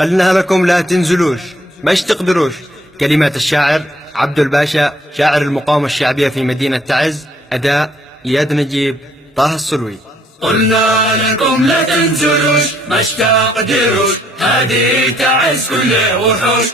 قلنا لكم لا تنزلوش مش تقدروش. كلمات الشاعر عبد الباشا، شاعر المقاومة الشعبية في مدينة تعز. أداء إياد نجيب، طه السلوي. قلنا لكم لا تنزلوش مش تقدروش، هذه تعز كل وحوش.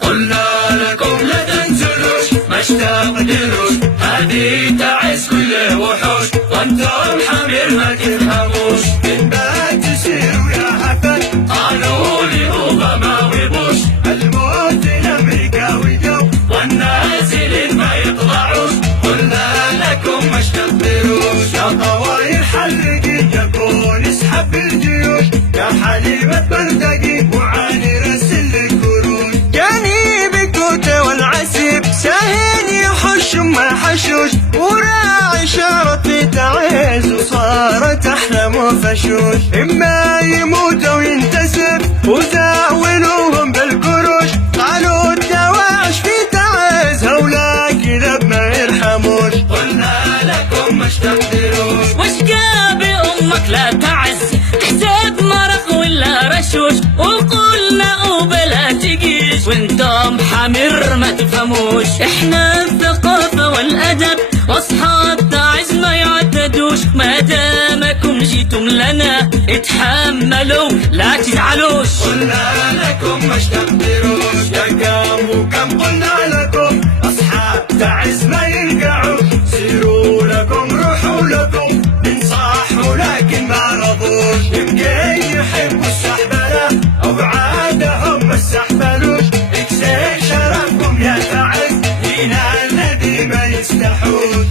قلنا لكم لا تنزلوش مش تقدروش، هذه تعز كل وحوش. وانتم حمير ما تفهموش، كذبات تسيروا يا حفل. قالوا لي اوباما وبوش، الموت لامريكا وجو، والنازلين ما يطلعوش. قلنا لكم مش تقدروش، يا طواير حلقي يكون اسحب الجيوش. يا حليمة بلدقي وعاني رسل الكروش. جاني بكوته والعسيب ساهين يحش ما حشوش، وراعي شارت في تعز وصارت احلام وفشوش. اما يموت وينتسب وزاولوهم بالكروش، قالوا الدواعش في تعز هولا كذب ما يرحموش. قلنا لكم مش تقدروش، وش جاب امك لا تعز، حساب مرق ولا رشوش. وقلنا وبلا تقيش، وانتم حمر ما تفهموش. احنا الثقافة والادب واصحاب تعز ما يعتدوش. ما دامكم جيتم لنا اتحملوا لا تزعلوش. قلنا لكم مش تقدروش، يا كم وكم قلنا لكم اصحاب تعز ما يرجعوش. سيروا لكم روحوا لكم ننصحوا لكن ما رضوش. يمكن يحبوا السحبلة او عادهم ما استحملوش. اكسر شرفكم يا تعز هنا الذي ما يستحوش.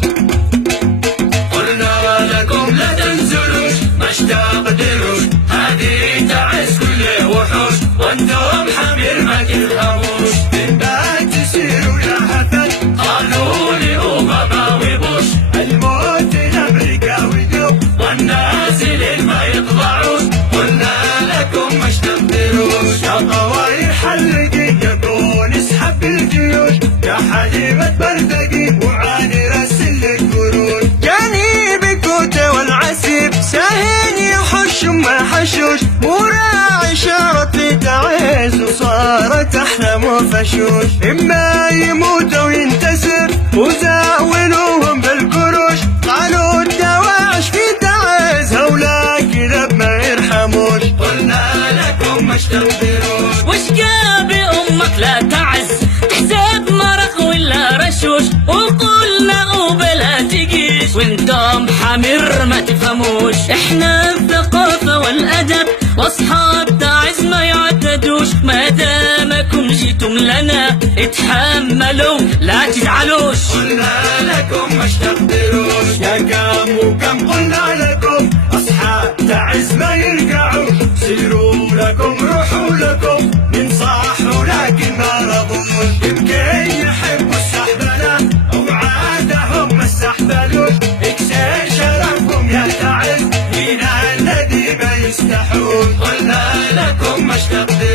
قلنا لكم لا تنزلوش مش تقدروش، هذه تعز كل وحوش. وانتم حمير ما تفهموش، كذبات تسيروا يا هفل. قالوا لي اوباما وبوش، الموت لامريكا وجو، والنازلين ما يطلعوش. قلنا لكم مش تقدروش، يا طواير حلقي يكون اسحب الجيوش. يا حليمة بردقي وعاني رسل الكروش. جاني بكوته والعسيب ساهين يحش ما حشوش، وراعي شارت في تعز وصارت احلام وفشوش. اما يموت وينتسب وزاولوهم بالكروش، قالوا الدواعش في تعز هولا كذب ما يرحموش. قلنا لكم مش تقدروش، وش جاب امك لا تعز، حساب مرق ولا رشوش. وقلنا وبلا تقيش، وانتم حمر ما تفهموش. احنا الثقافة والادب واصحاب تعز ما يعتدوش. ما دامكم جيتم لنا اتحملوا لا تزعلوش. قلنا لكم مش تقدروش، يا كم وكم قلنا لكم اصحاب تعز ما يرجعوش. سيروا لكم روحوا لكم ننصحوا لكن ما رضوش. يمكن يحبوا السحبلة او عادهم ما استحملوش. اكسر شرفكم يا تعز هنا الذي ما يستحوش. قلنا لكم مش تقدروش.